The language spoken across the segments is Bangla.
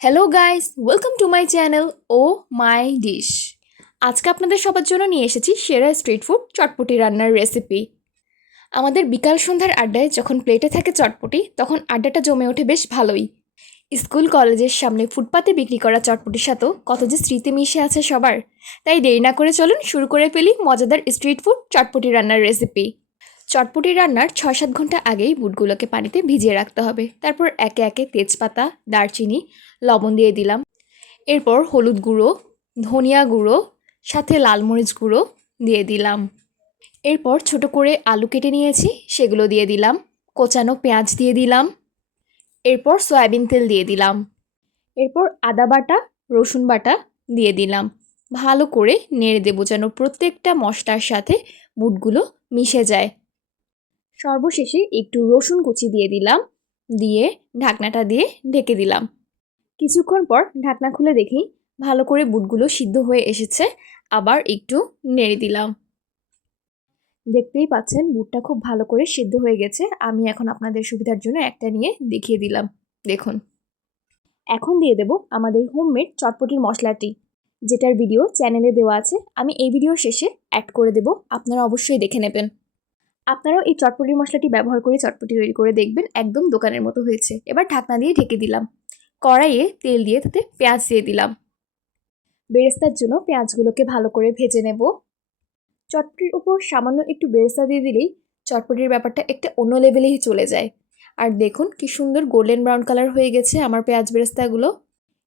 Hello guys, welcome to my channel oh my dish. আজকে আপনাদের সবার জন্য নিয়ে এসেছি সেরা স্ট্রিট ফুড চটপটি রান্নার রেসিপি। আমাদের বিকাল সন্ধ্যার আড্ডায় যখন প্লেটে থাকে চটপটি, তখন আড্ডাটা জমে ওঠে বেশ ভালোই। স্কুল কলেজের সামনে ফুটপাতে বিক্রি করা চটপটির সাথেও কত যে স্মৃতি মিশে আছে সবার। তাই দেরি না করে চলুন শুরু করে ফেলি মজাদার স্ট্রিট ফুড চটপটি রান্নার রেসিপি। চটপটি রান্নার ৬-৭ ঘন্টা আগেই বুটগুলোকে পানিতে ভিজিয়ে রাখতে হবে। তারপর একে একে তেজপাতা, দারচিনি, লবণ দিয়ে দিলাম। এরপর হলুদ গুঁড়ো, ধনিয়া গুঁড়ো, সাথে লাল মরিচ গুঁড়ো দিয়ে দিলাম। এরপর ছোট করে আলু কেটে নিয়েছি, সেগুলো দিয়ে দিলাম। কোচানো পেঁয়াজ দিয়ে দিলাম। এরপর সয়াবিন তেল দিয়ে দিলাম। এরপর আদা বাটা, রসুন বাটা দিয়ে দিলাম। ভালো করে নেড়ে দেবো যেন প্রত্যেকটা মশলার সাথে বুটগুলো মিশে যায়। সর্বশেষে একটু রসুন কুচি দিয়ে দিলাম, দিয়ে ঢাকনাটা দিয়ে ঢেকে দিলাম। কিছুক্ষণ পর ঢাকনা খুলে দেখি ভালো করে বুটগুলো সিদ্ধ হয়ে এসেছে। আবার একটু নেড়ে দিলাম। দেখতেই পাচ্ছেন বুটটা খুব ভালো করে সিদ্ধ হয়ে গেছে। আমি এখন আপনাদের সুবিধার জন্য একটা নিয়ে দেখিয়ে দিলাম। দেখুন, এখন দিয়ে দেব আমাদের হোমমেড চটপটির মশলাটি, যেটার ভিডিও চ্যানেলে দেওয়া আছে। আমি এই ভিডিওর শেষে অ্যাড করে দেব, আপনারা অবশ্যই দেখে নেবেন। আপনারাও এই চটপটির মশলাটি ব্যবহার করে চটপটি তৈরি করে দেখবেন, একদম দোকানের মতো হয়েছে। এবার ঢাকনা দিয়ে ঢেকে দিলাম। কড়াইয়ে তেল দিয়ে তাতে পেঁয়াজ দিয়ে দিলাম। বেরেস্তার জন্য পেঁয়াজগুলোকে ভালো করে ভেজে নেব। চটপটির উপর সামান্য একটু বেরেস্তা দিয়ে দিলেই চটপটির ব্যাপারটা একটা অন্য লেভেলেই চলে যায়। আর দেখুন কি সুন্দর গোল্ডেন ব্রাউন কালার হয়ে গেছে আমার পেঁয়াজ বেরেস্তাগুলো।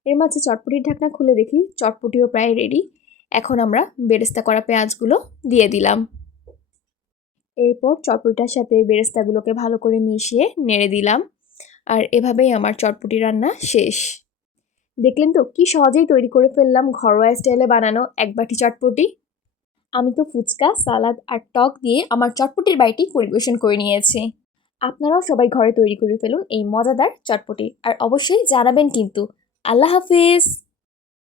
এর মাঝে চটপটির ঢাকনা খুলে দেখি চটপটিও প্রায় রেডি। এখন আমরা বেরেস্তা করা পেঁয়াজগুলো দিয়ে দিলাম। এরপর চটপটিটার সাথে বেরেস্তাগুলোকে ভালো করে মিশিয়ে নেড়ে দিলাম। আর এভাবেই আমার চটপটি রান্না শেষ। দেখলেন তো কি সহজেই তৈরি করে ফেললাম ঘরোয়া স্টাইলে বানানো এক বাটি চটপটি। আমি তো ফুচকা, সালাদ আর টক দিয়ে আমার চটপটির বাইটি পরিবেশন করে নিয়েছি। আপনারাও সবাই ঘরে তৈরি করে ফেলুন এই মজাদার চটপটি, আর অবশ্যই জানাবেন কিন্তু। আল্লাহ হাফিজ।